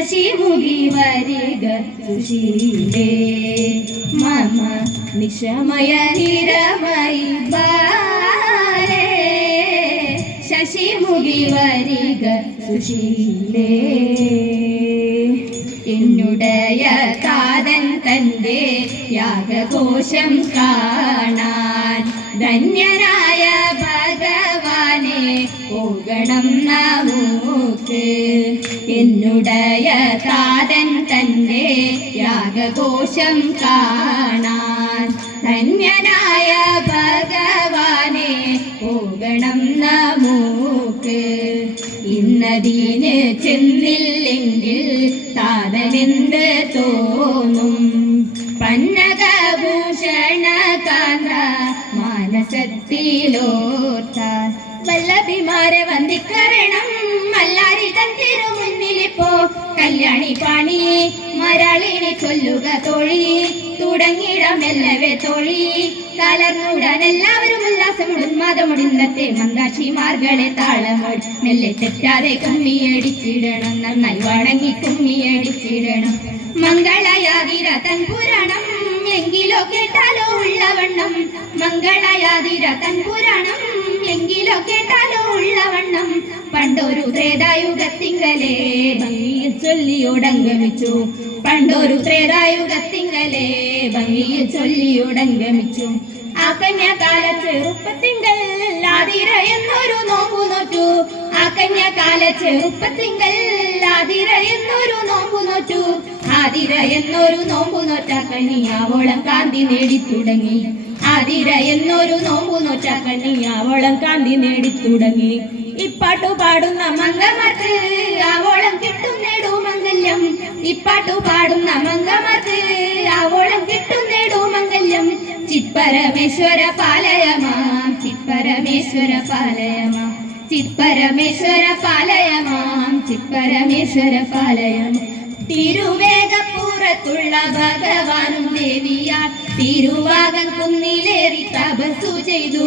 ശശിമുഖി വരിക സുശീലേ മമ നിശമയ നിരമയി ബാലേ ശശിമുഖി വരിക സുശീലേ എന്നുടയ കാതൻ തന്റെ യാഗഘോഷം കാണാൻ ധന്യനായ ഭഗവാനെ പോകണം നമുക്ക് എന്നുടയ കാതൻ തന്റെ യാഗഘോഷം കാണാൻ ധന്യനായ ഭഗവാനെ പോകണം നമുക്ക് ഇന്നതിന് ചെന്നില്ലെങ്കിൽ താതനെന്ത് തോന്നും പന്നകഭൂഷണ കാന്ത മാനസത്തിലോർത്താൽ വല്ലഭിമാരെ വന്ദിക്കരണം മല്ലാരി തൻ തിരുമുന്നിലിപ്പോ കല്യാണി പാണി മരാളിനെ ചൊല്ലുക തൊഴി തുടങ്ങിടമെല്ലവേ തൊഴി കലർന്നുടൻ എല്ലാവരും ഉല്ലാസമുന്മാദമുടിന്നത്തെ മന്ദാക്ഷിമാർകളെ താളമൊഴി മെല്ലെ തെറ്റാതെ കുമ്മിയടിച്ചിടണം നന്നായി വണങ്ങി കുമ്മിയടിച്ചിടണം മംഗളയാതിര തൻ പുരാണം എങ്കിലോ കേട്ടാലോ ഉള്ളവണ്ണം മംഗളയാതിര തൻ പുരാണം എങ്കിലോ കേട്ടാലോ ഉള്ളവണ്ണം പണ്ടൊരു ത്രേതായുഗത്തിങ്കലേ ഭംഗിയിൽ ചൊല്ലിയോടംഗമിച്ചു പണ്ടൊരു ത്രേതായുഗത്തിങ്കലേ ഭംഗിയിൽ ചൊല്ലിയോടംഗമിച്ചു ആ കന്യാകാല ചെറുപ്പത്തിങ്കൽ ആതിര എന്നൊരു നോമ്പു നോറ്റു ആ കന്യാകാല ചെറുപ്പത്തിങ്കൽ ആതിര എന്നൊരു നോമ്പു നോറ്റു ആതിര എന്നൊരു നോമ്പു നോറ്റ കണ്ണിയാവോളം കാന്തി നേടിത്തുടങ്ങി ആതിര എന്നൊരു നോമ്പു നോറ്റ കണ്ണിയാവോളം കാന്തി നേടിത്തുടങ്ങി ഇപ്പാട്ടു പാടുന്ന മംഗമാർക്ക് ആവോളം കിട്ടും നേടൂ മംഗല്യം ഇപ്പാട്ടു പാടുന്ന മംഗമാർക്ക് ആവോളം കിട്ടും നേടൂ മംഗല്യം ചിത്പരമേശ്വര പാലയമാം ചിത്പരമേശ്വര പാലയമാം ചിത്പരമേശ്വര പാലയമാം ചിത്പരമേശ്വര പാലയം തിരുവേഗപ്പുറത്തുള്ള ഭഗവാനും ദേവിയാൽ തിരുവാകൻ കുന്നിലേറി തപസ്സു ചെയ്തു